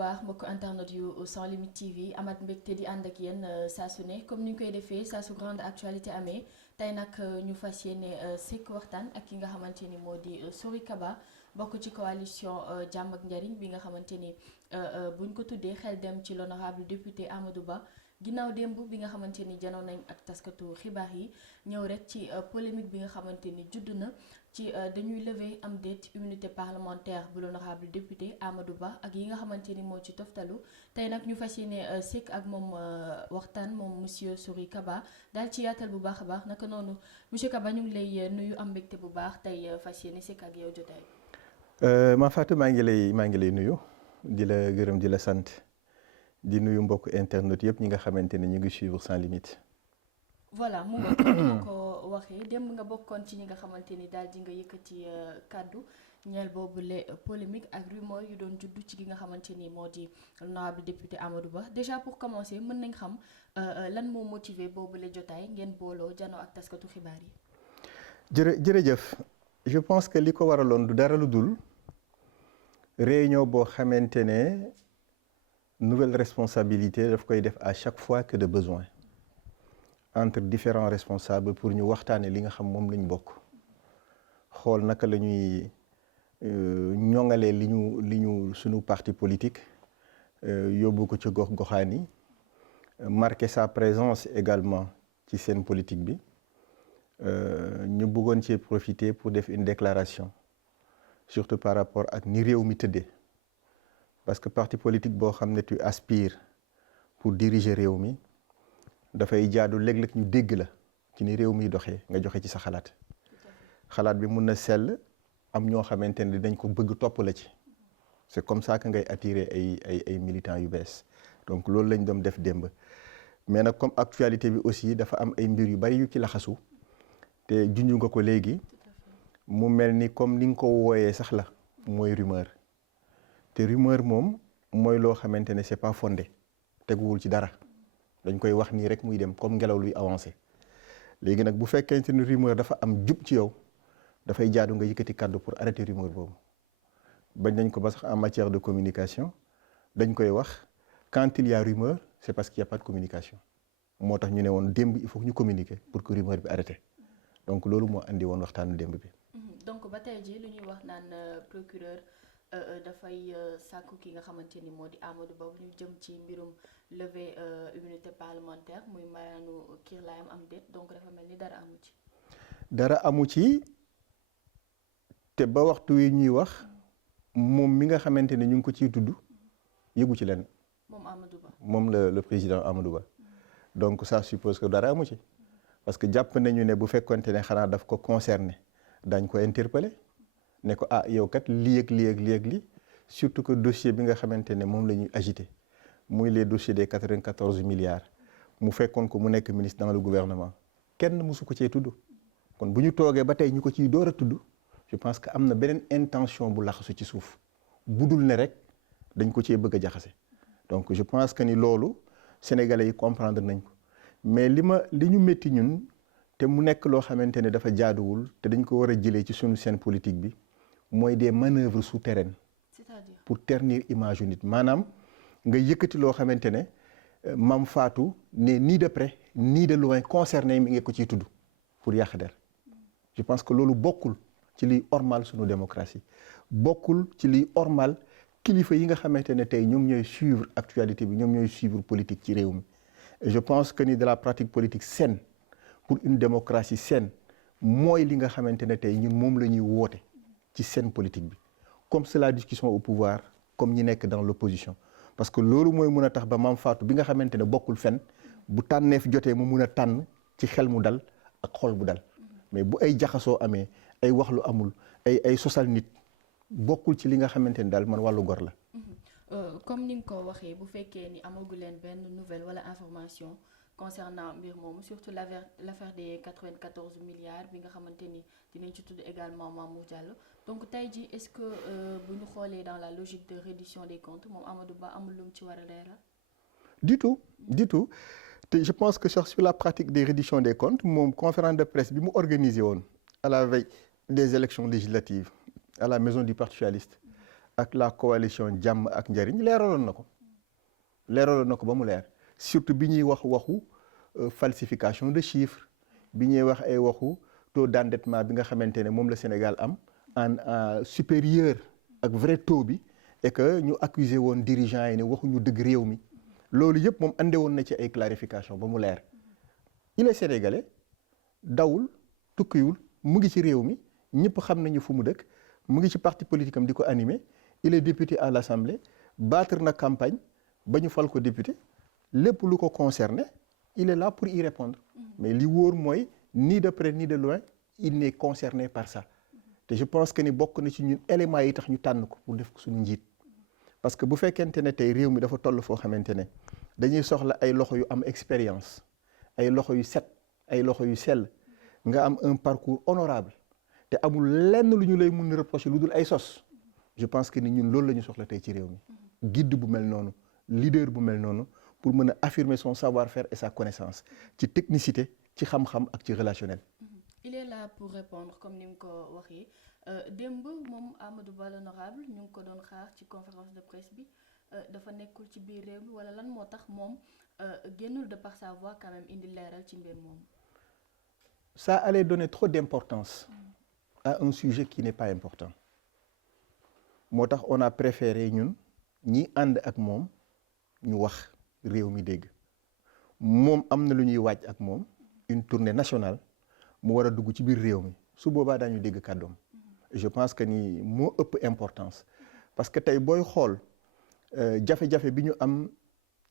baax mbokk internet yu Sans Limites TV amat mbégte di ànd ak yéen saa su ne comme ni ñu koy defee saa su grande actualité amee tey nag ñu fas yéene sekk waxtaan ak ki nga xamante ni moo di Sory Kaba bokk ci coalition jàmm ak njariñ bi nga xamante ni buñ ko tuddee xel dem ci l'honorable député Amadou Ba ginnaaw démb bi nga xamante ni janoon nañ ak taskatu xibaar yi ñëw rek ci polémique bi nga xamante ni judd na ci dañuy lever am déet immunité parlementaire bu l'honorable député Amadou Ba ak yi nga xamante ni moo ci toftalu tey nag ñu fas yéene sekk ak moom waxtaan moom monsieur Sory Kaba daal ci yaatal bu baax a baax naka noonu monsieur Kaba ñu ngi lay nuyu am mbégte bu baax tey fas yéene sekk ak yow jotaay. Ma Fatou maa ngi lay nuyu di la gërëm di la sant di nuyu mbokk internet yëpp ñi nga xamante ne ñu ngi suivre Sans Limites. voilà mu nga comme ma ko waxee démb nga bokkoon ci ñi nga xamante ni daal di nga yëkkati kàddu ñeel boobule polémique ak rumeur yu doon juddu ci gi nga xamante ni moo di l'honorable député Amadou Ba déjà pour commencer mën nañ xam lan moo motiver boobule jotaay ngeen booloo janoo ak taskatu xibaar yi. jërëjëf je pense que li ko waraloon du dara lu dul réunion boo xamante ne nouvelle responsabilité daf koy def à chaque fois que de besoin entre différents responsables pour ñu waxtaane li nga xam moom lañ bokk xool naka la ñuy ñoŋalee li ñu suñu parti politique yóbbu ko ci gox-goxaan yi marquer sa présence également ci seen politique bi ñu bëggoon ci profiter pour def une déclaration surtout par rapport ak ni réew mi tëddee parce que parti politique boo xam ne tu aspires pour diriger réew mi dafay jaadu léeg-léeg ñu dégg la ci ni réew mi doxee nga joxe ci sa xalaat bi mun na sell am ñoo xamante ne dañ ko bëgg topp la ci c'est comme ça que ngay attirer ay militants yu bees donc loolu lañ doon def démb mais nag comme actualité bi aussi dafa am ay mbir yu bari yu ci laxasu te junju nga ko léegi mu mel ni comme ni nga ko wooyee sax la mooy rumeur te rumeur moom mooy loo xamante ne c'est pas fondé teguwul ci dara dañ koy wax nii rek muy dem comme ngelaw luy avancé léegi nag bu fekkente ni rumeur dafa am jub ci yow dafay jaadu nga yëkkati kàddu pour arrêter rumeur boobu bañ nañ ko ba sax en matière de communication dañ koy wax quand il y a rumeur c'est parce qu'il y a pas de communication moo tax ñu ne woon démb il faut que ñu communiquer pour que rumeur bi arrêté donc loolu moo andi woon waxtaanu démb bi. donc ba tey jii lu ñuy wax naan procureur dafay sàkku ki nga xamante ni moo di Amadou Ba bu ñu jëm ci mbirum lever immunité parlementaire muy mayaanu kiirlaayam am déet donc dafa mel ni dara amu ci. dara amu ci te ba waxtu wi ñuy wax moom mi nga xamante ne ñu ngi ko ciy tudd yëgu ci lenn. moom Amadou Ba moom le président Amadou Ba donc ça suppose que dara amu ci parce que jàpp nañu ne bu fekkonte ne xanaa daf ko concerné dañ ko interpeller ne ko yow kat lii ak lii surtout que dossier bi nga xamante ne moom la ñuy agité muy les dossiers des 94 milliards mu fekkoon ko mu nekk ministre dans le gouvernement kenn mësu ko cee tudd kon bu ñu toogee ba tey ñu ko ciy door a tudd je pense que am na beneen intention bu laxasu ci suuf budul ne rek dañ ko cee bëgg a jaxase donc je pense que ni loolu sénégalais yi comprendre nañ ko mais li ñu métti ñun te mu nekk loo xamante ne dafa jaaduwul te dañ ko war a jëlee ci sunu scène politique bi mooy des manœuvres souterraines. c'est-à-dire pour ternir image yu nit maanaam nga yëkkati loo xamante ne Mame Fatou ne ni de près ni de loin concerné mi ngi ko ciy tudd pour yàq der je pense que loolu bokkul ci liy ormal sunu démocratie bokkul ci liy ormal kilifa yi nga xamante ne tey ñoom ñooy suivre actualité bi ñoom ñooy suivre politique ci réew mi et je pense que ni de la pratique politique saine pour une démocratie saine mooy li nga xamante ne tey ñun moom la ñuy woote ci scène politique bi comme c'est la discussion au pouvoir comme ñi nekk dans l'opposition parce que loolu mooy mun a tax ba Mame Fatou bi nga xamante ne bokkul fenn bu tànneef jotee mu mun a tànn ci xel mu dal ak xol bu dal mais bu ay jaxasoo amee ay wax lu amul ay sosal nit bokkul ci li nga xamante ne daal man wàllu gor la. comme ni nga ko waxee bu fekkee ni amagu leen benn nouvelle wala information concernant mbir moomu surtout l'affaire des 94 milliards bi nga xamante ni dinañ ci tudd également Mamour Diallo donc tey jii est-ce que bu ñu xoolee dans la logique de reddition des comptes moom Amadou Ba amul lu mu ci war a leeral. du tout te je pense que sur la pratique des redditions des comptes moom conférence de presse bi mu organisé woon à la veille des élections législatives à la maison du Parti socialiste ak la coalition jàmm ak njariñ leeraloon na ko ba mu leer surtout bi ñuy wax waxu falsification de chiffres bi ñuy wax ay waxu taux d'endettement bi nga xamante ne moom la Sénégal am en supérieur ak vrai taux bi et que ñu accusé woon dirigeants yi ne waxuñu dëgg réew mi loolu yëpp moom ande woon na ci ay clarification ba mu leer il est sénégalais dawul tukkiwul mu ngi ci réew mi ñëpp xam nañu fu mu dëkk mu ngi ci parti politique am di ko animé il est député à l'Assemblée battre na campagne ba ñu fal ko député lépp lu ko concerné il est là pour y répondre mais li wóor mooy ni de près ni de loin il n'est concerné par ça te je pense que ni bokk na ci ñun éléments yi tax ñu tànn ko pour def ko suñu njiit parce que bu fekkente ne tey réew mi dafa toll foo xamante ne dañuy soxla ay loxo yu am expérience ay loxo yu set ay loxo yu sell nga am un parcours honorable te amul lenn lu ñu lay mun a reprocher lu dul ay sos je pense que ni ñun loolu la ñu soxla tey ci réew mi guide bu mel noonu leader bu mel noonu pour mën a affirmer son savoir-faire et sa connaissance ci technicité ci xam-xam ak ci relationnel. Il est là pour répondre comme ni mu ko waxee démb moom Amadou Ba l'honorable ñu ngi ko doon xaar ci conférence de presse bi dafa nekkul ci biir réew mi wala lan moo tax moom génnul de par sa voix quand même indi leeral ci mbir moom. Ça allait donner trop d'importance à un sujet qui n'est pas important moo tax on a préféré ñun ñi ànd ak moom ñu wax réew mi dégg moom am na lu ñuy waaj ak moom une tournée nationale mu war a dugg ci biir réew mi su boobaa daañu dégg kàddoom je pense que ni moo ëpp importance parce que tey booy xool jafe-jafe bi ñu am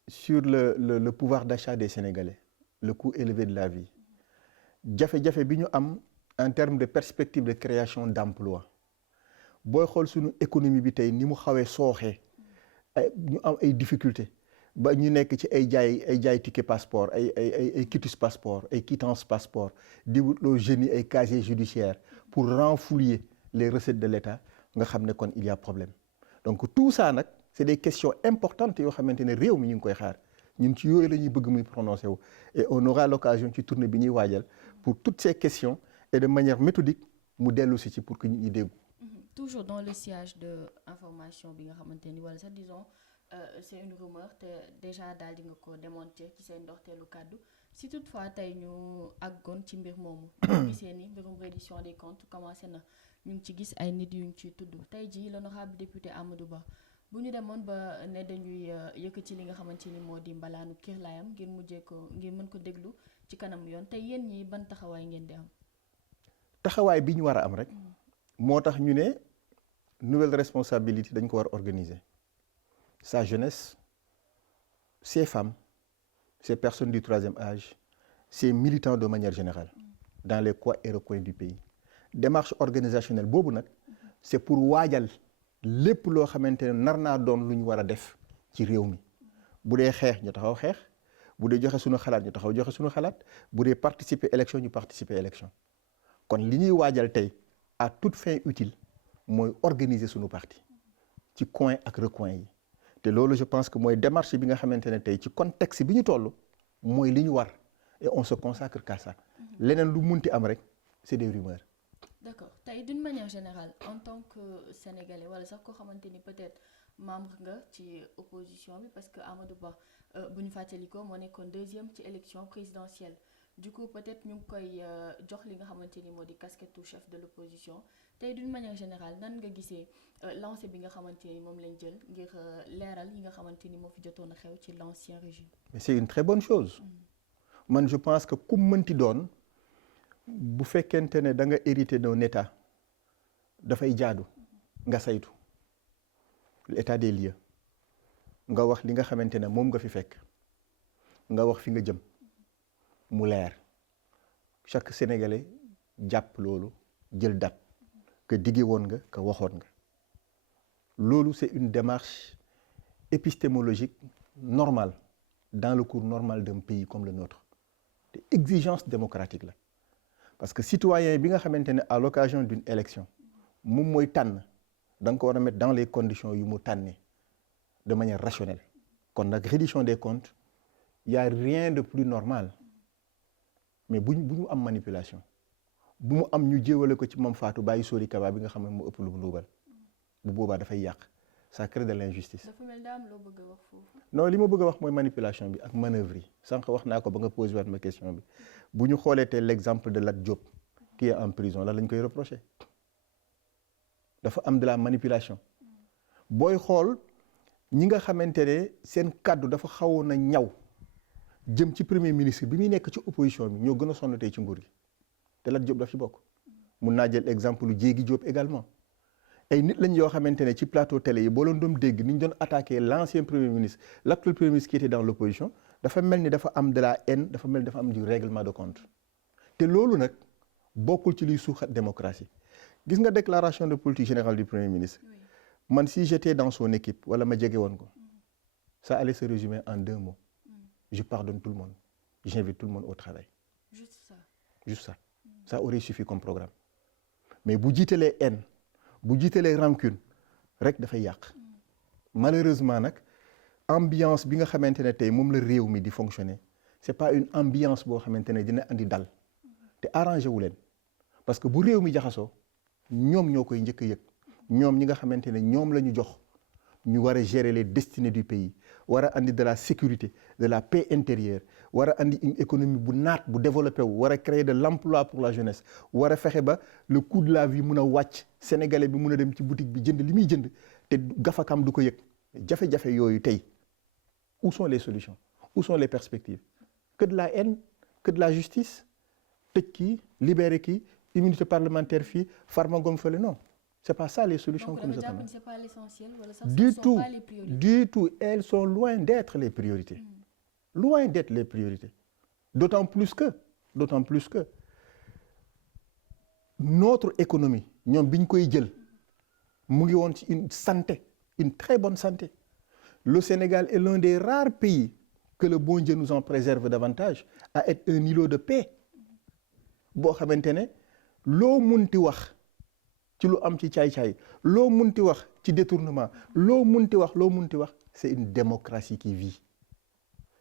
sur le pouvoir d'achat des Sénégalais le coût élevé de la vie jafe-jafe bi ñu am en termes de perspective de création d'emploi booy xool suñu économie bi tey ni mu xawee sooxee ñu am ay difficultés ba ñu nekk ci ay jaay ticket passeport ay quitus passeport ay quittance passeport di wutloo jeunes yi ay casier judiciaire pour renflouer les recettes de l'État nga xam ne kon il y a problème donc tout ça nag c'est des questions importantes yoo xamante ne réew mi ñu ngi koy xaar ñun ci yooyu la ñuy bëgg muy prononcé wu et on aura l'occasion ci tournée bi ñuy waajal pour toutes ces questions et de manière méthodique mu dellu si ci pour que ñu déggu toujours dans le sillage de information bi nga xamante ni wala sax disons c'est une rumeur te déjà daal di nga ko démonter ci seen ndorteelu kàddu si toutefois tey ñu àggoon ci mbir moomu ñu gisee ni mbirum reddition des comptes commencé na ñu ngi ci gis ay nit yuñ ciy tudd tey jii l'honorable député Amadou Ba bu ñu demoon ba ne dañuy yëkkati li nga xamante ni moo di mbalaanu kirlaayam ngir mujjee ko ngir mën ko déglu ci kanam yoon tey yéen ñi ban taxawaay ngeen di am. taxawaay bi ñu war a am rek moo tax ñu ne nouvelle responsabilité dañ ko war a organiser sa jeunesse ces femmes ces personnes du troisième âge ces militants de manière générale dans les coins et recoins du pays démarche organisationnelle boobu nag c'est pour waajal lépp loo xamante ne nar naa doon lu ñu war a def ci réew mi bu dee xeex ñu taxaw xeex bu dee joxe suñu xalaat ñu taxaw joxe suñu xalaat bu dee participer élection ñu participer élection kon li ñuy waajal tey à toute fin utile mooy organiser suñu parti ci coin ak recoin yi te loolu je pense que mooy démarche bi nga xamante ne tey ci contexte bi ñu toll mooy li ñu war et on se consacre qu'à ça leneen lu munti am rek c'est des rumeurs. D'accord tey d'une manière générale en tant que sénégalais wala sax koo xamante ni peut-être membre nga ci opposition bi parce que Amadou Ba bu ñu fàttalikoo moo nekkoon deuxième ci élection présidentielle du coup peut-être ñu ngi koy jox li nga xamante ni moo di casquette chef de l'opposition tey d'une manière générale nan nga gisee lancé bi nga xamante ni moom lañ jël ngir leeral yi nga xamante ni moo fi jotoon a xew ci l'ancien régime. Mais c'est une très bonne chose. Man je pense que ku mënti doon bu fekkente ne da nga hérité d'un état dafay jaadu nga saytu l'état des lieux nga wax li nga xamante ne moom nga fi fekk nga wax fi nga jëm mu leer chaque sénégalais jàpp loolu jël date que diggé woon nga que waxoon nga loolu c'est une démarche épistémologique normale dans le cours normal d'un pays comme le nôtre te exigence démocratique la parce que citoyen bi nga xamante ne à l'occasion d'une élection moom mooy tànn da nga ko war a mettre dans les conditions yu mu tànnee de manière rationnelle kon nag reddition des comptes y a rien de plus normal mais bu mu am manipulation bu mu am ñu jéewale ko ci Mame Fatou bàyyi Sori Kaba bi nga xam ne mu ëpp lu luubal bu boobaa dafay yàq ça crée de l'injustice. dafa mel daa am loo bëgg a wax foofu. non li ma bëgg a wax mooy manipulation bi ak manœuvre yi sànq wax naa ko ba nga posé waat ma question bi bu ñu xoolee tey l'exemple de Lat Diop qui est en prison lan lañ koy reprocher dafa am de la manipulation booy xool ñi nga xamante ne seen kàddu dafa xawoon a ñaw jëm ci premier ministre bi muy nekk ci opposition bi ñoo gën a sonn tey ci nguur gi te Lat Diop daf ci bokk mun naa jël exemple lu Diégui Diop également ay nit lañ yoo xamante ne ci plateau télé yi boo leen doon dégg ni ñu doon attaqué l'ancien premier ministre l'actuel premier ministre qui était dans l'opposition dafa mel ni dafa am de la haine dafa mel ni dafa am du règlement de compte te loolu nag bokkul ci liy suuxat démocratie gis nga déclaration de politique générale du premier ministre man si j'étais dans son équipe wala ma jege woon ko ça allait se résumer en 2 mots je pardonne tout le monde j'invite tout le monde au travail juste ça ça aurait suffi comme programme mais bu jiitalee haine bu jiitalee rancune rek dafay yàq malheureusement nag ambiance bi nga xamante ne tey moom la réew mi di fonctionner c'est pas une ambiance boo xamante ne dina andi dal te arrangé wu leen parce que bu réew mi jaxasoo ñoom ñoo koy njëkk a yëg ñoom ñi nga xamante ne ñoom la ñu jox ñu war a gérer les destinées du pays war a andi de la sécurité de la paix intérieure war a andi une économie bu naat bu développé wu war a créer de l'emploi pour la jeunesse war a fexe ba le coût de la vie mun a wàcc sénégalais bi mun a dem ci boutique bi jënd li muy jënd te gafakam du ko yëg jafe-jafe yooyu tey où sont les solutions où sont les perspectives que de la haine que de la justice tëj kii libérer kii immunité parlementaire fii Farba Ngom fële non c'est pas ça les solutions que nous attendons. C'est pas l'essentiel wala ça, du sont tout pas les priorités. Du tout elles sont loin d'être les priorités loin d'être les priorités d'autant plus que notre économie ñoom bi ñu koy jël mu ngi woon ci une santé une très bonne santé le Sénégal est l'un des rares pays que le bon Dieu nous en préserve davantage à être un îlot de paix boo xamante ne loo munti wax ci lu am ci caay-caay loo munti wax ci détournement loo munti wax c'est une démocratie qui vit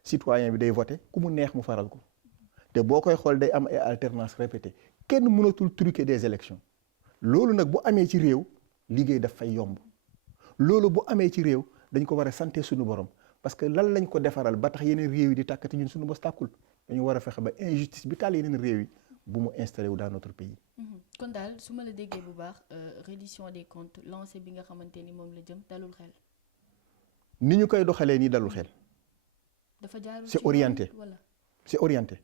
citoyen bi day voter ku mu neex mu faral ko te boo koy xool day am ay alternance répétée kenn mënatul truquer des élections loolu nag bu amee ci réew liggéey daf fay yomb loolu bu amee ci réew dañ ko war a santé suñu borom parce que lan lañ ko defaral ba tax yeneen réew yi di tàkkati ñun suñu bos tàkkul dañu war a fexe ba injustice bi taal yeneen réew yi bu mu installé wu dans notre pays. kon daal su ma la déggee bu baax reddition des comptes lancé bi nga xamante ni moom la jëm dalul xel. ni ñu koy doxalee nii dalul xel. dafa jaarul c'est orienté wala. c'est orienté.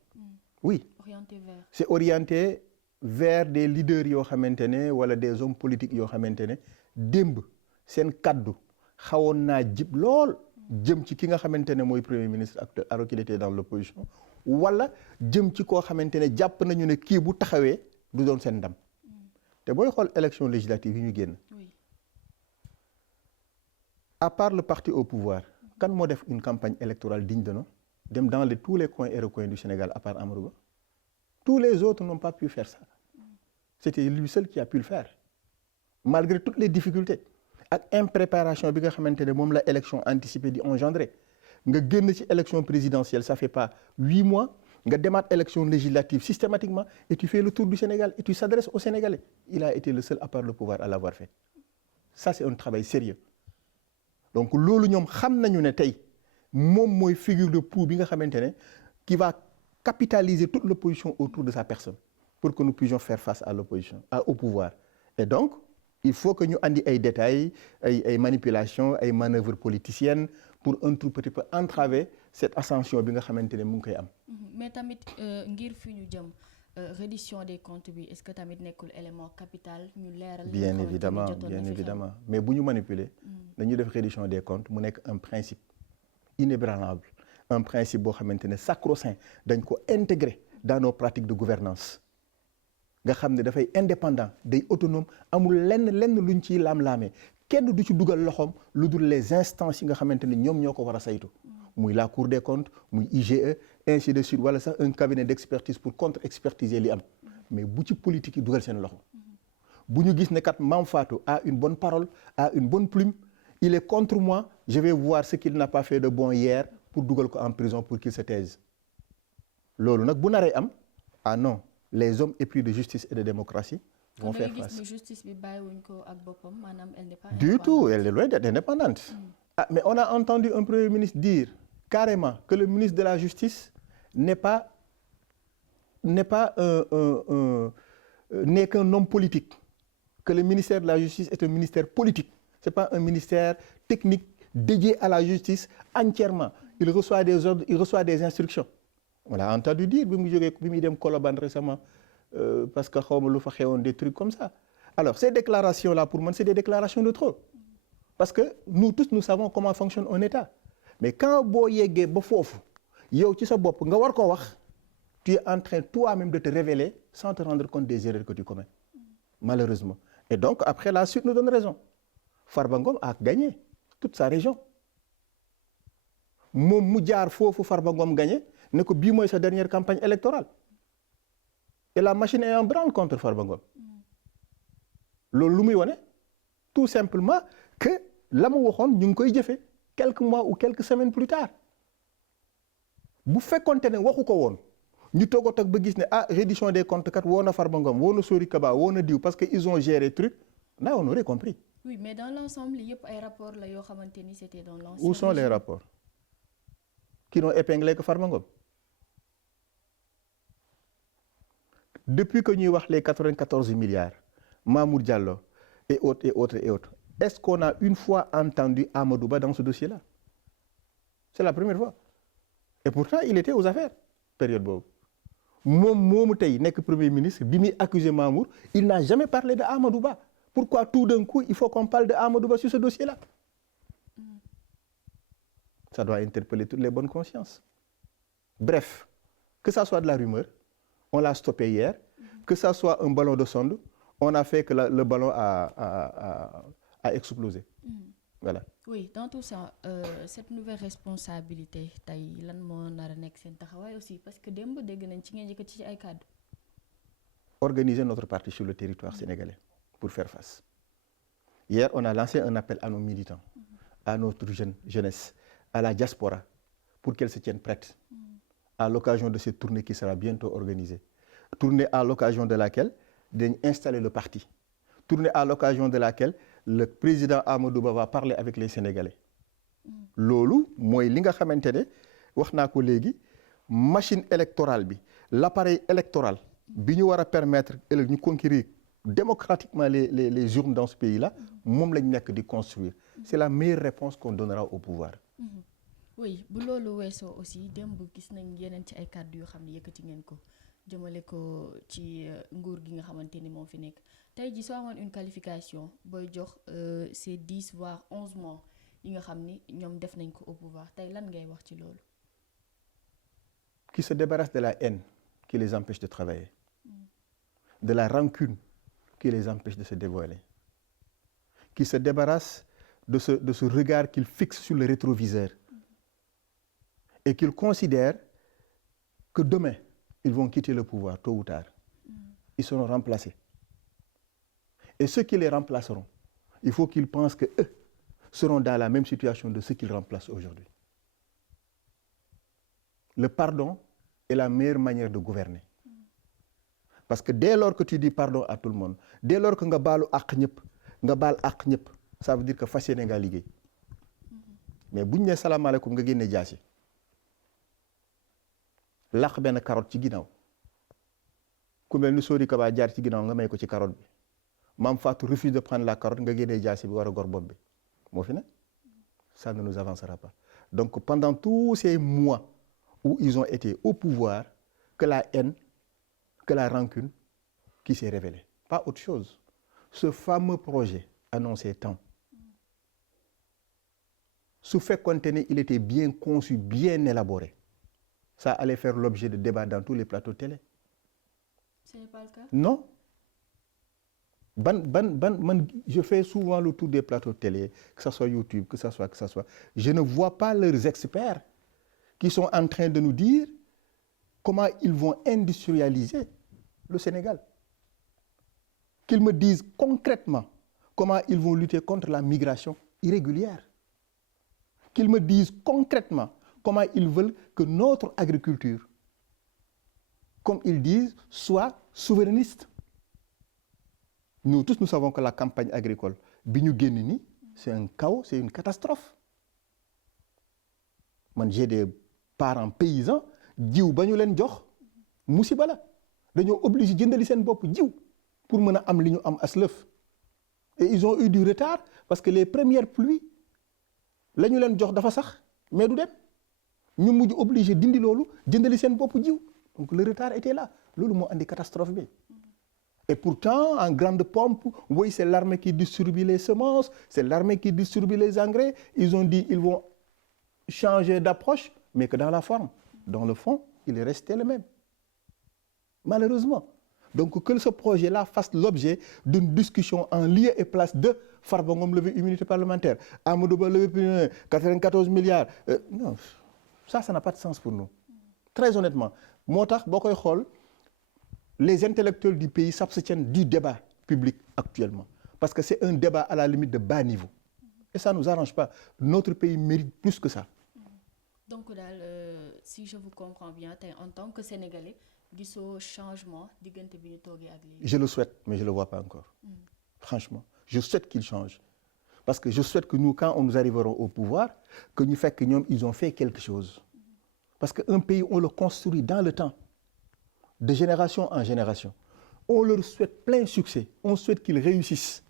Oui. Orienté vers. C'est orienté vers des leaders yoo xamante ne wala des hommes politiques yoo xamante ne démb seen kaddu xawoon naa jib lool jëm ci ki nga xamante ne mooy premier ministre actuel alors qu'il était dans l'opposition wala jëm ci koo xamante ne jàpp nañu ne kii bu taxawee du doon seen ndam te booy xool élection législative yi ñu génn à part le parti au pouvoir kan moo def une campagne électorale digne de nom dem dans tous les coins et recoins du Sénégal à part Amadou Ba tous les autres n'ont pas pu faire ça c'était lui seul qui a pu le faire malgré toutes les difficultés ak impréparation bi nga xamante ne moom la élection anticipée di engendrer nga génn ci élection présidentielle ça fait pas 8 mois nga demaat élection législative systématiquement et tu fais le tour du Sénégal et tu s'adresses aux Sénégalais il a été le seul à part le pouvoir à l'avoir fait ça c'est un travail sérieux donc loolu ñoom xam nañu ne tey moom mooy figure de proue bi nga xamante ne qui va capitaliser toute l'opposition autour de sa personne pour que nous puissions faire face à l'opposition au pouvoir et donc il faut que ñu andi ay détails ay manipulations ay manœuvres politiciennes pour un tout petit peu entraver cette ascension bi nga xamante ne mu ngi koy am. mais tamit ngir fi ñu jëm reddition des comptes bi est-ce que tamit nekkul élément capital ñu leeral. bien évidemment mais bu ñu manipuler. dañuy def reddition des comptes mu nekk un principe inébranlable un principe boo xamante ne sacro-saint dañ ko intégrer dans nos pratiques de gouvernance nga xam ne dafay indépendant day autonome amul lenn luñ ciy laam-laamee kenn du ci dugal loxoom lu dul les instances yi nga xamante ne ñoom ñoo ko war a saytu muy la Cour des comptes muy IGE ainsi de suite wala sax un cabinet d'expertise pour contre-expertiser li am mais bu ci politique yi dugal seen loxo bu ñu gis ne kat Mame Fatou a une bonne parole a une bonne plume il est contre moi je vais voir ce qu'il n'a pas fait de bon hier pour dugal ko en prison pour qu'il se taise loolu nag bu naree am ah non les hommes épris de justice et de démocratie vont faire face. justice bi bàyyiwuñ ko ak boppam maanaam maanaam elle n'est pas du tout, elle est loin d'être indépendante. Ah, mais on a entendu un premier ministre dire carrément que le ministre de la Justice n'est qu'un homme politique, que le ministère de la Justice est un ministère politique. C'est pas un ministère technique dédié à la justice entièrement. Il reçoit des ordres, il reçoit des instructions. On l'a entendu dire bi muy dem Colobane récemment parce que xawma lu fa xewoon des trucs comme ça. Alors ces déclarations là pour moi c'est des déclarations de trop parce que nous tous nous savons comment fonctionne un État mais quand boo yeggee ba foofu yow ci sa bopp nga war ko wax tu es en train toi-même de te révéler sans te rendre compte des erreurs que tu commets malheureusement. Et donc après la suite nous donne raison. Farba Ngom a gagné toute sa région moom mu jaar foofu Farba Ngom gagné ne ko bii mooy sa dernière campagne électorale et la machine est en branle contre Farba Ngom loolu lu muy wane tout simplement que la mu waxoon ñu ngi koy jëfe quelques mois ou quelques semaines plus tard bu fekkonte ne waxu ko woon ñu toog a toog ba gis ne ah reddition des comptes kat woo na Farba Ngom woo na Sori Kaba woo na diw parce que ils ont géré truc là on aurait compris. Oui, mais dans l'ensemble yëpp ay rapports la yoo xamante ni c'était dans l'ancien. Où sont les rapports qui n'ont épinglé que Farba Ngom? Depuis que ñuy wax les 94 milliards Mamour Diallo et autres, est-ce qu'on a une fois entendu Amadou Ba dans ce dossier-là? C'est la première fois. Et pourtant il était aux affaires période boobu moom moomu tey nekk premier ministre bi muy accusé Mamour il n'a jamais parlé de Amadou Ba. Pourquoi tout d'un coup il faut qu'on parle de Amadou Ba sur ce dossier-là? Ça doit interpeller toutes les bonnes consciences. Bref, que ça soit de la rumeur, on l'a stoppé hier, que ça soit un ballon de sonde, on a fait que le ballon a explosé. Voilà. Oui, dans tout ça, cette nouvelle responsabilité tey lan moo nar a nekk seen taxawaay aussi parce que démb dégg nañ ci ngeen yëkkati ci ay kàddu. Organiser notre parti sur le territoire sénégalais pour faire face. Hier, on a lancé un appel à nos militants, à notre jeunesse, à la diaspora, pour qu'elle se tienne prête à l'occasion de cette tournée qui sera bientôt organisée. Tournée à l'occasion de laquelle dañ installer le parti. Tournée à l'occasion de laquelle le président Amadou Ba va parler avec les Sénégalais. Loolu mooy li nga xamante ne wax naa ko léegi machine électorale bi l'appareil électoral bi ñu war a permettre ëllëg ñu conquérir démocratiquement les urnes dans ce pays-là moom lañ nekk di construire. C'est la meilleure réponse qu'on donnera au pouvoir. Oui, bu loolu weesoo aussi démb gis nañ yeneen ci ay kàddu yoo xam ne yëkkati ngeen ko jëmale ko ci nguur gi nga xamante ni moo fi nekk tey ji soo amoon une qualification booy jox ces 10 voire 11 mois yi nga xam ni ñoom def nañ ko au pouvoir tey lan ngay wax ci loolu. Qui se débarrasse de la haine qui les empêche de travailler, de la rancune qui les empêche de se dévoiler, qui se débarrasse de ce regard qu'ils fixent sur le rétroviseur et qu'ils considèrent que demain ils vont quitter le pouvoir tôt ou tard. Ils seront remplacés. Et ceux qui les remplaceront, il faut qu'ils pensent que eux seront dans la même situation de ceux qu'ils remplacent aujourd'hui. Le pardon est la meilleure manière de gouverner. Parce que dès lors que tu dis pardon à tout le monde, dès lors que nga baalu àq ñëpp, nga baal àq ñëpp, ça veut dire que fas yéene nga liggéey. Mais bu ñu nee salaamaaleykum nga génne jaasi làq benn carotte ci ginnaaw ku mel ni Sori Kaba jaar ci ginnaaw nga may ko ci carotte bi Mame Fatou refuse de prendre la carotte nga génnee jaasi bi war a gor bopp bi moo fi ne ça ne nous avancera pas. Donc pendant tous ces mois où ils ont été au pouvoir, que la haine, que la rancune qui s'est révélée, pas autre chose. Ce fameux projet annoncé tant, su fekkoonte ne il était bien conçu, bien élaboré, ça allait faire l'objet de débats dans tous les plateaux télé. Ce n'est pas le cas? Non. Je fais souvent le tour des plateaux télé, que ce soit YouTube, que ce soit. Je ne vois pas leurs experts qui sont en train de nous dire comment ils vont industrialiser le Sénégal. Qu'ils me disent concrètement comment ils vont lutter contre la migration irrégulière. Qu'ils me disent concrètement comment ils veulent que notre agriculture, comme ils disent, soit souverainiste. Nous tous, nous savons que la campagne agricole bi ñu génn ni c'est un chaos, c'est une catastrophe. Man j'ai des parents paysans jiw ba ñu leen jox musiba la dañoo obligé jëndali seen bopp jiw pour mën a am li ñu am aslëf. Et ils ont eu du retard parce que les premières pluies la ñu leen jox dafa sax mais du dem ñu mujj obligé dindi loolu jëndali seen bopp jiw donc le retard était là loolu moo andi catastrophe bi. Et pourtant en grande pompe oui c'est l'armée qui distribue les semences, c'est l'armée qui distribue les engrais. Ils ont dit ils vont changer d'approche mais que dans la forme, dans le fond il est resté le même malheureusement. Donc que ce projet-là fasse l'objet d'une discussion en lieu et place de Farba Ngom lever immunité parlementaire, Amadou Ba lever 94 milliards. Non, ça n'a pas de sens pour nous. Très honnêtement, moo tax boo koy xool les intellectuels du pays s'abstiennent du débat public actuellement parce que c'est un débat à la limite de bas niveau. Et ça nous arrange pas. Notre pays mérite plus que ça. Donc daal si je vous comprends bien tey en tant que Sénégalais gisoo changement diggante bi ñu toogee ak léegi. Je le souhaite mais je le vois pas encore. Franchement je souhaite qu'il change parce que je souhaite que nous quand on nous arriverons au pouvoir que ñu fekk ñoom ils ont fait quelque chose parce que un pays on le construit dans le temps de génération en génération. On leur souhaite plein succès, on souhaite qu'ils réussissent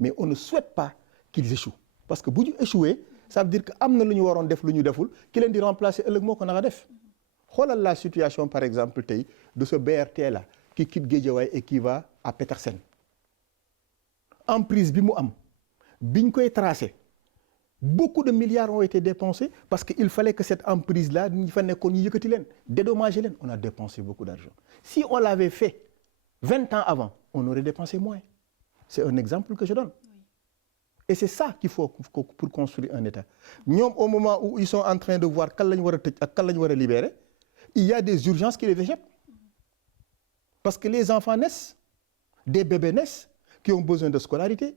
mais on ne souhaite pas qu'ils échouent parce que bu ñu échouer ça veut dire que am na lu ñu waroon def lu ñu deful ki leen di remplacer ëllëg moo ko nar a def. Xoolal la situation par exemple tey de ce BRT là qui quitte Guédiawaye et qui va à Petersen. Emprise bi mu am biñ koy tracé beaucoup de milliards ont été dépensés parce que il fallait que cette emprise là ñi fa nekkoon ñu yëkkati leen dédommager leen. On a dépensé beaucoup d'argent. Si on l'avait fait 20 ans avant on aurait dépensé moins. C'est un exemple que je donne. Et c'est ça qu'il faut pour construire un État. Ñoom au moment où ils sont en train de voir kan la ñu war a tëj ak kan la ñu war a libérer il y a des urgences qui les échappent parce que les enfants naissent, des bébés naissent qui ont besoin de scolarité.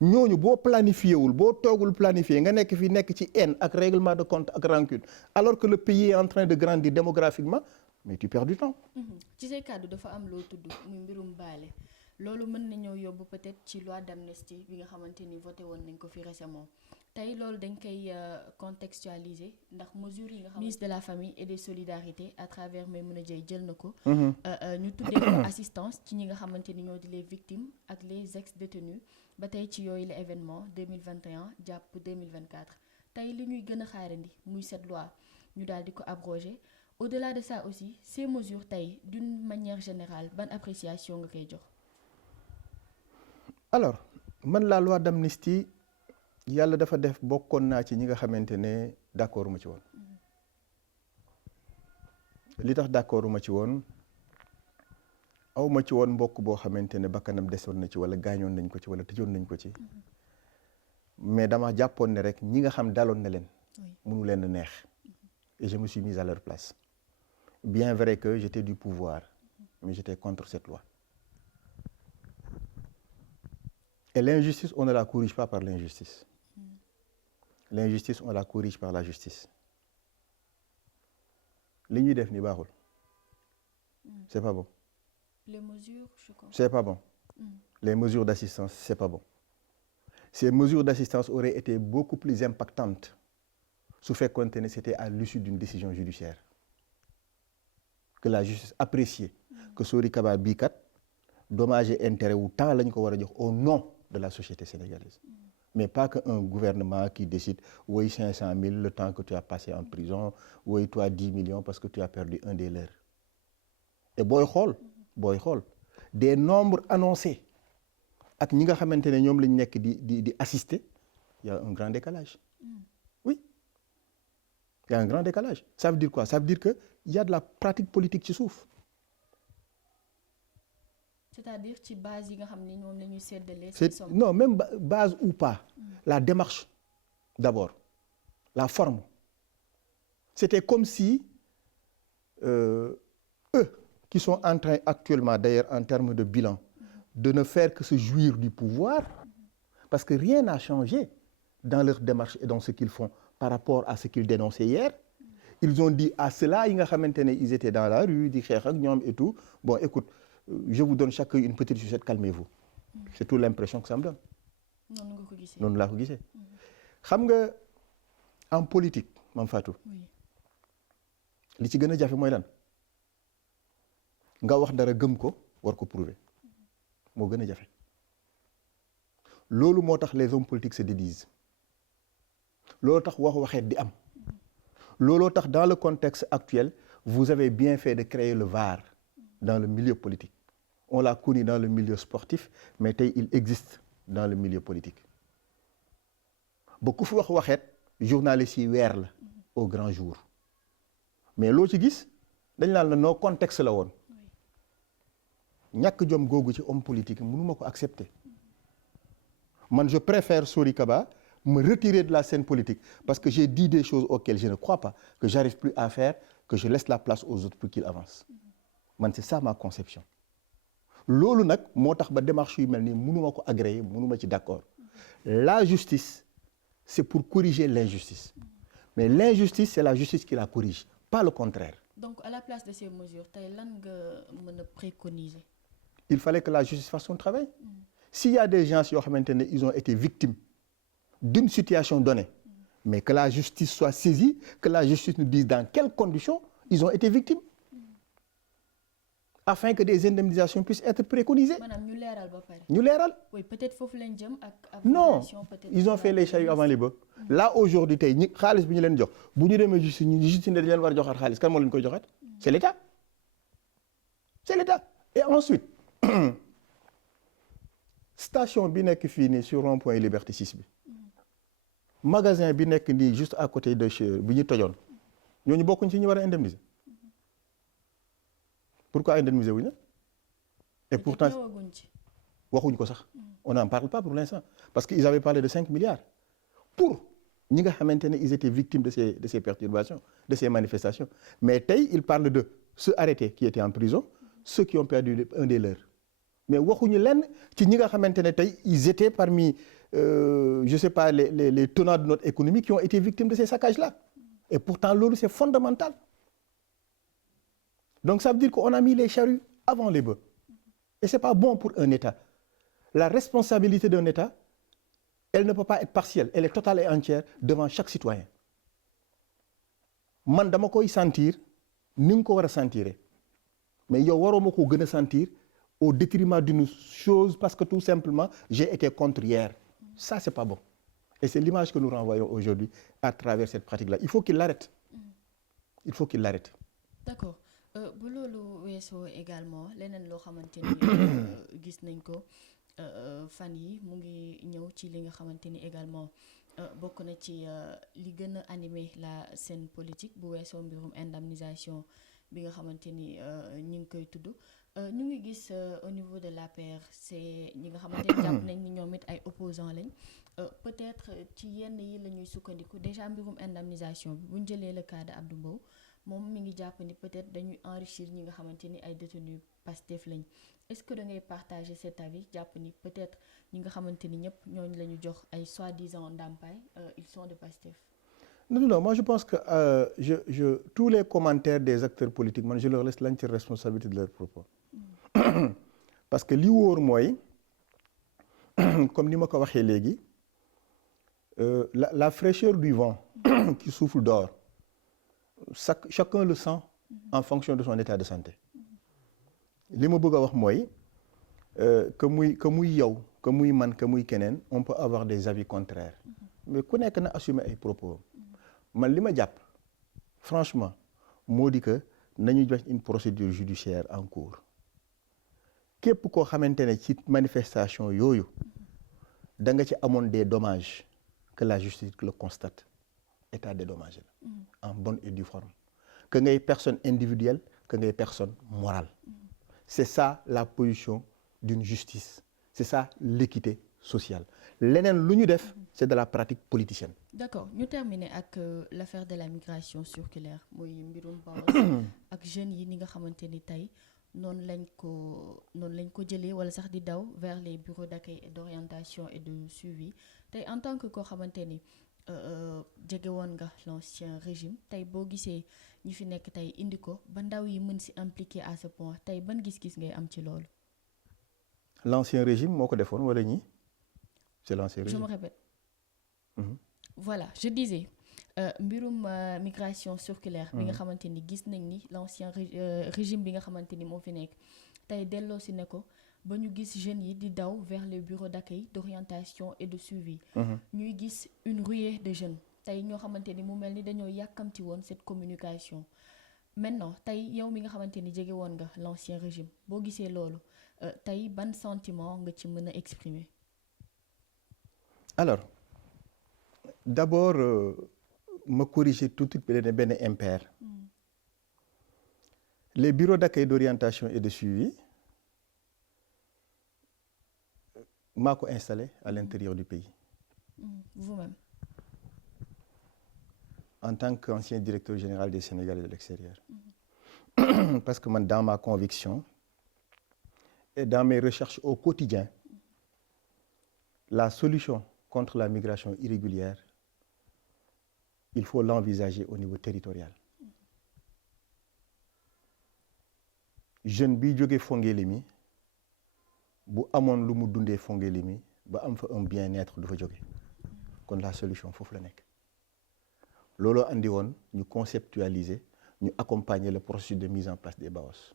Ñooñu boo planifié wul boo toogul planifié nga nekk fi nekk ci haine ak règlement de compte ak rancune alors que le pays est en train de grandir démographiquement mais tu perds du temps. ci say kàddu dafa am loo tudd muy mbirum baale loolu mën nañoo yóbbu peut-être ci loi d'amnistie bi nga xamante ni voté woon nañ ko fi récemment tey loolu dañ koy contextualiser ndax mesures yi nga xam ministre de la famille et des solidarités à travers Maïmouna Dièye jël na ko. ñu tuddee ko assistance ci ñi nga xamante ni ñoo di les victimes ak les ex-détenus ba tey ci yooyu la événement 2021 jàpp 2024 tey li ñuy gën a xaarandi muy cette loi ñu daal di ko abroger au-delà de ça aussi ces mesures tey d'une manière générale ban appréciation nga koy jox. Alors man la loi d'amnistie yàlla dafa def bokkoon naa ci ñi nga xamante ne d'accord ma ci woon li tax d'accord ma ci woon aw ma ci woon mbokk boo xamante ne bakkanam desoon na ci wala gaañoon nañ ko ci wala tëjoon nañ ko ci mais dama jàppoon ne rek ñi nga xam daloon na leen mënu leen a neex et je me suis mise à leur place bien vrai que j'étais du pouvoir mais j'étais contre cette loi. Et l'injustice, on ne la corrige pas par l'injustice. L'injustice, on la corrige par la justice. Li ñuy def ni baaxul. C'est pas bon. Les mesures, je comprends. C'est pas bon. Les mesures d'assistance, c'est pas bon. Ces mesures d'assistance auraient été beaucoup plus impactantes su fekkoon ne c'était à l'issue d'une décision judiciaire. Que la justice appréciait que Sori Kaba bii kat dommages et intérêts wu temps lañ ko war a jox au nom de la société sénégalaise. Mais pas qu'un gouvernement qui décide oui 500 000 le temps que tu as passé en prison, oui toi 10 millions parce que tu as perdu un des leurs. Et booy xool des nombres annoncés ak ñi nga xamante ne ñoom lañ nekk di assister, il y a un grand décalage. Oui. Il y a un grand décalage. Ça veut dire quoi? Ça veut dire que il y a de la pratique politique ci suuf. C'est-à-dire ci base yi nga xam ne ñoom la ñuy séddale. Non, même base ou pas. La démarche d'abord, la forme. C'était comme si eux qui sont en train actuellement d'ailleurs en termes de bilan de ne faire que se jouir du pouvoir parce que rien n'a changé dans leur démarche et dans ce qu'ils font par rapport à ce qu'ils dénonçaient hier. Ils ont dit à ceux-là yi nga xamante ne ils étaient dans la rue di xeex ak ñoom et tout bon écoute je vous donne chacun une petite sucette, calmez-vous. c'est toute l'impression que ça me donne. noonu nga ko gisee. noonu laa ko gisee. xam nga en politique Mame Fatou. li ci gën a jafe mooy lan nga wax dara gëm ko war ko prouver moo gën a jafe loolu moo tax les hommes politiques se dédisent loolu tax waxeet di am looloo tax dans le contexte actuel vous avez bien fait de créer le VAR dans le milieu politique on l'a connu dans le milieu sportif mais tey il existe dans le milieu politique ba ku fi waxeet journalistes yi weer la au grand jour mais loo ci gis dañ naan la noo contexte la woon ñàkk jom googu ci homme politique mënuma ko accepter man je préfère Sory Kaba me retirer de la scène politique parce que j'ai dit des choses auxquelles je ne crois pas que j'arrive plus à faire que je laisse la place aux autres pour qu'ils avancent man c'est ça ma conception loolu nag moo tax ba démarche yu mel nii mënuma ko agréer mënuma ci d'accord la justice c'est pour corriger l'injustice mais l'injustice c'est la justice qui la corrige pas le contraire. Donc à la place de ces mesures tey lan nga mën a préconiser. Il fallait que la justice fasse son travail. S'il y a des gens yoo xamante ne ils ont été victimes d'une situation donnée mais que la justice soit saisie que la justice nous dise dans quelles conditions ils ont été victimes afin que des indemnisations puissent être préconisées. maanaam ñu leeral ba pare. ñu leeral. oui peut-être foofu lañ jëm ak. non ils ont fait les charrues avant les bœufs. là aujourd'hui tey ñi xaalis bi ñu leen jox bu ñu demee justice ñu justice ne dañ leen war a joxaat xaalis kan moo leen koy joxaat c'est l'État et ensuite station bi nekk fii nii sur rond-point Liberté 6 bi magasin bi nekk nii juste à côté de chez bi ñu tojoon ñooñu bokkuñ ci ñu war a indemniser pourquoi indemniser wuñ la et pourtant waxuñ ko sax on n'en parle pas pour l'instant parce que ils avaient parlé de 5 milliards pour ñi nga xamante ne ils étaient victimes de ces perturbations de ces manifestations mais tey ils parlent de ceux arrêtés qui étaient en prison ceux qui ont perdu un des leurs mais waxuñu lenn ci ñi nga xamante ne tey ils étaient parmi je sais pas les tenants de notre économie qui ont été victimes de ces saccages-là et pourtant loolu c'est fondamental donc ça veut dire qu'on a mis les charrues avant les bœufs et c'est pas bon pour un État la responsabilité d'un État elle ne peut pas être partielle elle est totale et entière devant chaque citoyen man dama koy sentir ni nga ko war a sentir mais yow waroo ma ko gën a sentir au détriment d'une chose parce que tout simplement j'ai été contre hier ça c'est pas bon et c'est l'image que nous renvoyons aujourd'hui à travers cette pratique-là il faut qu'il l'arrête d'accord bu loolu weesoo également leneen loo xamante ni gis nañ ko fan yi mu ngi ñëw ci li nga xamante ni également bokk na ci li gën a animer la scène politique bu weesoo mbirum indemnisation bi nga xamante ni ñu ngi koy tudd ñu ngi gis au niveau de l'APR c'est ñi nga xamante ni jàpp nañ ni ñoom it ay opposants lañ peut-être ci yenn yi la ñuy sukkandiku déjà mbirum indemnisation bi bu ñu jëlee le cas de Abdou Mbow moom mi ngi jàpp ni peut-être dañuy enrichir ñi nga xamante ni ay détenus Pastef lañ est-ce que da ngay partager cet avis jàpp ni peut-être ñi nga xamante ni ñëpp ñooñu la ñu jox ay soi-disant ndàmpaay ils sont de Pastef. Non, moi je pense que tous les commentaires des acteurs politiques man je leur laisse l'entière responsabilité de leurs propos parce que li wóor mooy comme ni ma ko waxee léegi la fraîcheur du vent qui souffle dehors chacun le sent en fonction de son état de santé li ma bëgg a wax mooy que muy yow que muy man que muy keneen on peut avoir des avis contraires mais ku nekk na assumer ay propos man li ma jàpp franchement moo di que nañu jox une procédure judiciaire en cours képp koo xamante ne ci manifestation yooyu da nga ci amoon des dommages que la justice le constate état dédommagé la en bonne et due forme que ngay personne individuelle que ngay personne morale c'est ça la position d'une justice c'est ça l'équité sociale leneen lu ñu def c'est de la pratique politicienne. D'accord ñu terminer ak l'affaire de la migration circulaire muy mbirum Baol ak jeunes yi ni nga xamante ni tey noonu lañ ko jëlee wala sax di daw vers les bureaux d'accueil et d'orientation et de suivi tey en tant que koo xamante ni jege woon nga l'ancien régime tey boo gisee ñi fi nekk tey indi ko ba ndaw yi mën si impliqué à ce point tey ban gis-gis ngay am ci loolu. L'ancien régime moo ko defoon wala ñi c'est l'ancien régime. Je me répète. Voilà je disais mbirum migration circulaire. bi nga xamante ni gis nañ ni l'ancien régime bi nga xamante ni moo fi nekk tey delloo si ne ko ba ñu gis jeunes yi di daw vers les bureaux d'accueil d'orientation et de suivi. ñuy gis une ruée de jeunes tey ñoo xamante ni mu mel ni dañoo yàkkamti woon cette communication maintenant tey yow mi nga xamante ni jege woon nga l'ancien régime boo gisee loolu tey ban sentiment nga ci mën a exprimer. Alors d'abord ma corriger tout de suite benn impair. Les bureaux d'accueil d'orientation et de suivi maa ko installé à l'intérieur du pays. Vous-même. En tant qu'ancien directeur général des Sénégalais de l'extérieur. Parce que man dans ma conviction et dans mes recherches au quotidien la solution contre la migration irrégulière il faut l'envisager au niveau territorial. Jeune bi jóge Fongolimbi bu amoon lu mu dundee Fongolimbi ba am fa un bien-être du fa jóge kon la solution foofu la nekk looloo andi woon ñu conceptualiser ñu accompagner le processus de mise en place des BAOS.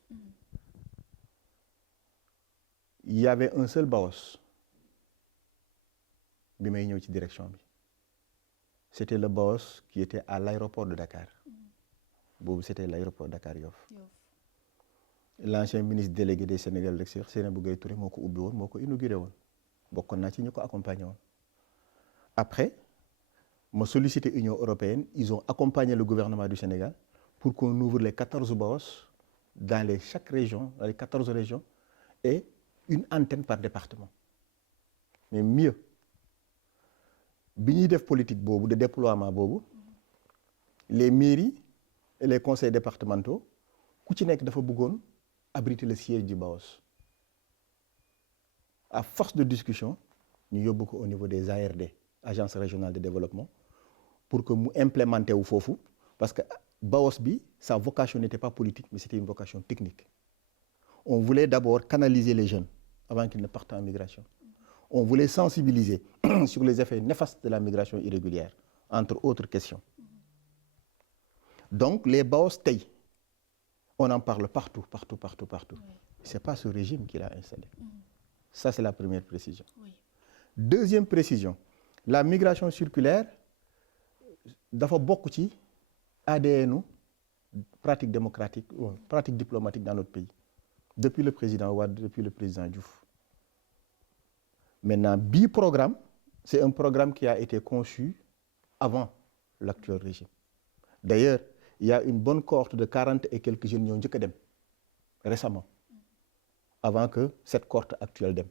Il y avait un seul BAOS bi may ñëw ci direction bi c'était le BAOS qui était à l'aéroport de Dakar boobu c'était l'aéroport Dakar-Yoff. L'ancien ministre délégué des Sénégalais de l'extérieur Seynabou Gaye Touré moo ko ubbi woon moo ko inauguré woon bokkoon naa ci ñu ko accompagné woon. Après ma sollicité Union européenne ils ont accompagné le gouvernement du Sénégal pour qu'on ouvre les 14 BAOS dans chaque région dans les 14 régions et une antenne par département. Mais mieux bi ñuy def politique boobu de déploiement boobu les mairies et les conseils départementaux ku ci nekk dafa bëggoon abriter le siège du BAOS. À force de discussion ñu yóbbu ko au niveau des ARD agences régionales de développement pour que mu implémenter wu foofu parce que BAOS bi sa vocation n'était pas politique mais c'était une vocation technique. On voulait d'abord canaliser les jeunes avant qu'ils ne partent en migration. On voulait sensibiliser sur les effets néfastes de la migration irrégulière, entre autres questions. Donc, les BAOS tey, on en parle partout. Oui. C'est pas ce régime qui l'a installé. Ça, c'est la première précision. Oui. Deuxième précision, la migration circulaire, dafa bokk ci ADN pratique démocratique, pratique diplomatique dans notre pays. Depuis le président Wade, depuis le président Diouf. Maintenant, bii programme, c'est un programme qui a été conçu avant l'actuel régime. D'ailleurs, il y a une bonne cohorte de 40 et quelques jeunes ñoo njëkk a dem récemment, avant que cette cohorte actuelle dem.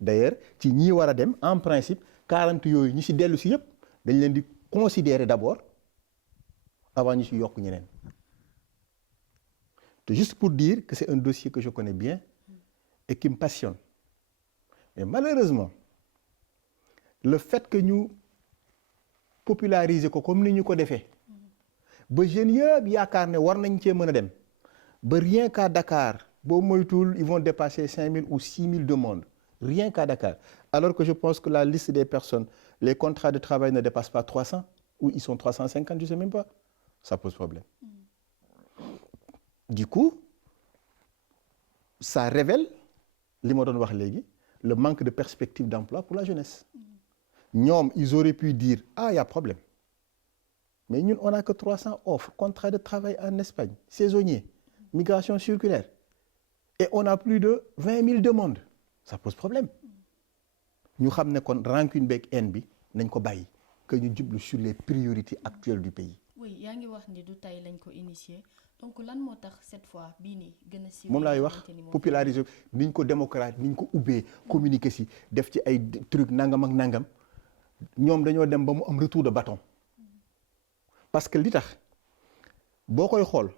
D'ailleurs, ci ñi war a dem en principe 40 yooyu ñi ci dellu ci yëpp dañ leen di considérer d'abord avant ñu ci yokk ñeneen. Juste pour dire que c'est un dossier que je connais bien et qui me passionne. Mais malheureusement, le fait que ñu populariser ko comme ni ñu ko defee ba jeunes yëpp yaakaar ne war nañ cee mën a dem ba rien qu'à Dakar boo moytuwul ils vont dépasser 5000 ou 6000 demandes rien qu'à Dakar alors que je pense que la liste des personnes les contrats de travail ne dépassent pas 300 ou ils sont 350 je sais même pas ça pose problème. Du coup ça révèle li ma doon wax léegi le manque de perspective d'emploi pour la jeunesse. ñoom ils auraient pu dire ah y a problème mais ñun on n'a que 300 offres contrat de travail en Espagne saisonnier migration circulaire et on a plus de 20 000 demandes ça pose problème ñu xam ne kon rancune beeg haine bi nañ ko bàyyi que ñu jublu sur les priorités actuelles du pays. oui yaa ngi wax ni du tey lañ ko initier donc lan moo tax cette fois bii nii gën a siiw. moom laay wax populariser niñ ko démocrate niñ ko ubbee communiquer si def ci ay trucs nangam ak nangam. ñoom dañoo dem ba mu am retour de bâton parce que li tax boo koy xool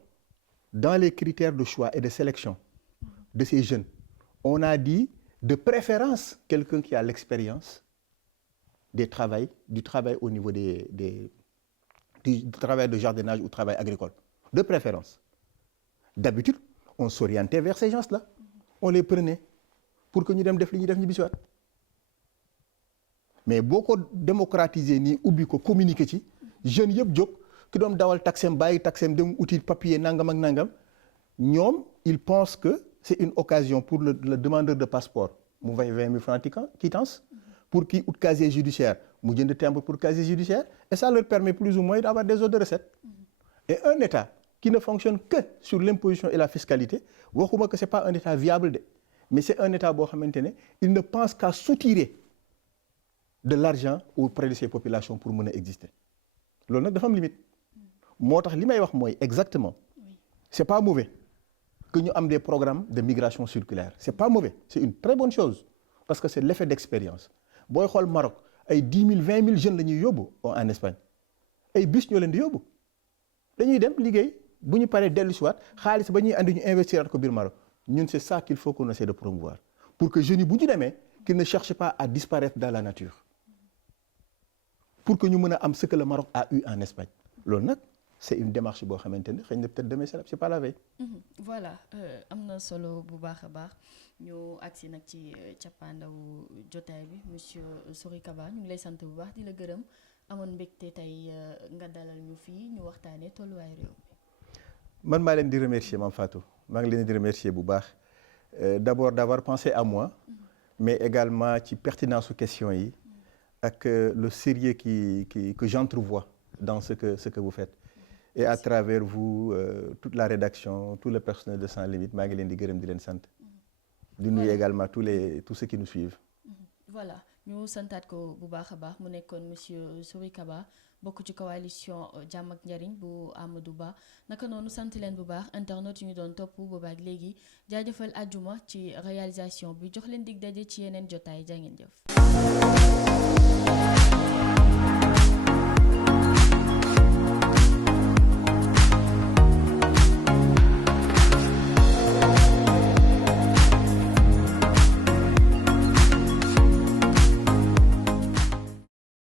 dans les critères de choix et de sélection de ces jeunes on a dit de préférence quelqu'un qui a l'expérience du travail au niveau du travail de jardinage ou travail agricole de préférence. D'habitude on s'orientait vers ces gens-là on les prenait pour que ñu dem def li ñuy def ñu bisiwaat mais boo ko démocratiser nii ubbi ko communiquer ci jeunes yëpp jóg ki doon dawal taxem bàyyi taxem dem uti papier nangam ak nangam ñoom ils pensent que c'est une occasion pour le demandeur de passeport mu fay 20 000 francs quittance pour kii ut casier judiciaire mu jënd timbre pour casier judiciaire et ça leur permet plus ou moins d'avoir des autres de recettes et un État qui ne fonctionne que sur l'imposition et la fiscalité waxuma que c'est pas un État viable de mais c'est un État boo xamante ne il ne pense qu'à soutirer de l'argent auprès de ces populations pour mën a exister loolu nag dafa am limite moo tax li may wax mooy exactement c'est pas mauvais que ñu am des programmes de migration circulaire c'est pas mauvais c'est une très bonne chose parce que c'est l'effet d'expérience booy xool Maroc ay 10 000 20 000 jeunes la ñuy yóbbu en Espagne ay bus ñoo leen di yóbbu dañuy dem liggéey bu ñu paree dellu si waat xaalis ba ñuy andi ñu investir ko biir Maroc ñun c'est ça qu'il faut qu'on essaie de promouvoir pour que jeunes yi bu ñu demee qu'ils ne cherchent pas à disparaître dans la nature pour que ñu mën a am ce que le Maroc a eu en Espagne loolu nag c'est une démarche boo xamante ne xëy na peut-être demain c'est pas la veille. Voilà am na solo bu baax a baax ñu agsi nag ci cappaandawu jotaay bi monsieur Sory Kaba ñu ngi lay sant bu baax di la gërëm amoon mbégte tey nga dalal ñu fii ñu waxtaanee tolluwaay réew mi. man maa leen di remercier Mame Fatou maa ngi leen di remercier bu baax d'abord d'avoir pensé à moi mais également ci pertinence su question yi ak le sérieux que j'entrevois dans ce que vous faites. Et à travers vous toute la rédaction tout le personnel de Sans Limites maa ngi leen di gërëm di leen sant di nuyu également tous ceux qui nous suivent. Voilà ñu santaat ko bu baax a baax mu nekkoon monsieur Sory Kaba bokk ci coalition Jàmm ak Njariñ bu Amadou Ba naka noonu sant leen bu baax internet yu ñu doon topp boobaak léegi jaajëfal àjjuma ci réalisation bi jox leen dig daje ci yeneen jotaay jaa ngeen jëf.